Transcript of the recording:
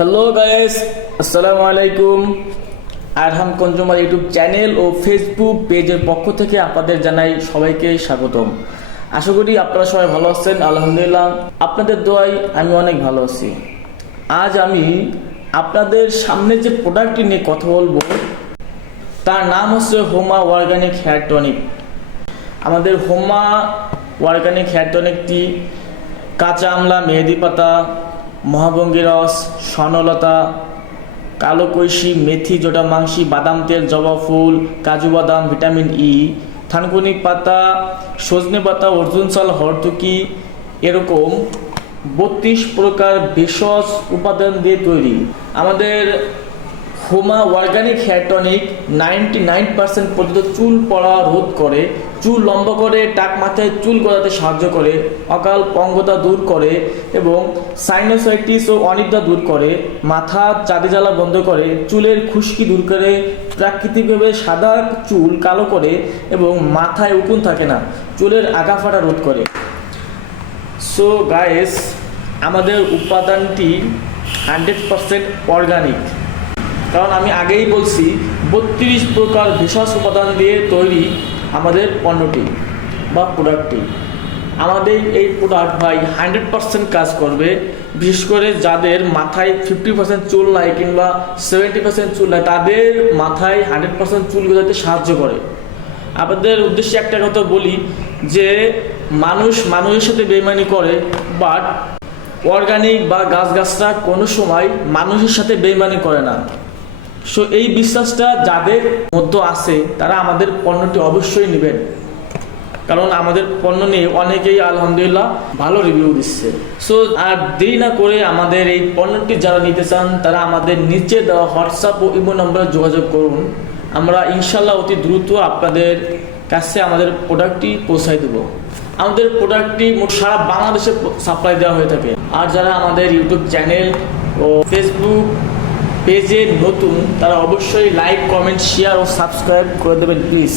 Hello guys, আসসালামু আলাইকুম। আরহাম consumer YouTube channel ও Facebook পেজের পক্ষ থেকে আপনাদের জানাই সবাইকে স্বাগতম। আশা করি আপনারা সবাই ভালো আছেন। আলহামদুলিল্লাহ, আপনাদের দোয়ায় আমি অনেক ভালো আছি। আজ আমি আপনাদের সামনে যে প্রোডাক্টটি নিয়ে কথা বলবো তার নাম হচ্ছে হোমা অর্গানিক হেয়ার টনিক। আমাদের হোমা অর্গানিক হেয়ার টনিকটি কাঁচা আমলা, মেহেদি পাতা, মহাবঙ্গী রস, স্বর্ণলতা, কালো কৈশি, মেথি, জটামাংসি, বাদাম তেল, জবা ফুল, কাজু বাদাম, ভিটামিন ই, থানকুনি পাতা, সজনে পাতা, অর্জুন চাল, হরতুকি, এরকম 32 প্রকার ভেষজ উপাদান দিয়ে তৈরি। আমাদের হোমা অর্গানিক হেয়ার টনিক 99% পর্যন্ত চুল পড়া রোধ করে, চুল লম্বা করে, টাক মাথায় চুল গজাতে সাহায্য করে, অকাল পঙ্গতা দূর করে এবং সাইনোসাইটিস ও অনিদ্রা দূর করে, মাথা চাঁদি জ্বালা বন্ধ করে, চুলের খুশকি দূর করে, প্রাকৃতিকভাবে সাদা চুল কালো করে এবং মাথায় উকুন থাকে না, চুলের আগা ফাটা রোধ করে। সো গাইস, আমাদের উপাদানটি 100% অর্গানিক। কারণ আমি আগেই বলছি 32 প্রকার ভেষজ উপাদান দিয়ে তৈরি আমাদের পণ্যটি বা প্রোডাক্টটি। আমাদের এই প্রোডাক্ট ভাই 100% কাজ করবে। বিশেষ করে যাদের মাথায় 50% চুল নাই কিংবা 70% চুল নাই, তাদের মাথায় 100% চুল গজাতে সাহায্য করে। আপনাদের উদ্দেশ্যে একটা কথা বলি যে মানুষ মানুষের সাথে বেইমানি করে, বাট অর্গানিক বা গাছগাছরা কোনো সময় মানুষের সাথে বেইমানি করে না। সো এই বিশ্বাসটা যাদের মধ্যে আছে তারা আমাদের পণ্যটি অবশ্যই নেবেন, কারণ আমাদের পণ্য নিয়ে অনেকেই আলহামদুলিল্লাহ ভালো রিভিউ দিচ্ছে। সো আর দেরি না করে আমাদের এই পণ্যটি যারা নিতে চান তারা আমাদের নিচে দেওয়া হোয়াটসঅ্যাপ ও ইমো নম্বরে যোগাযোগ করুন। আমরা ইনশাল্লাহ অতি দ্রুত আপনাদের কাছে আমাদের প্রোডাক্টটি পৌঁছাই দেবো। আমাদের প্রোডাক্টটি সারা বাংলাদেশে সাপ্লাই দেওয়া হয়ে থাকে। আর যারা আমাদের ইউটিউব চ্যানেল ও ফেসবুক পেজে নতুন, তারা অবশ্যই লাইক, কমেন্ট, শেয়ার ও সাবস্ক্রাইব করে দেবেন প্লিজ।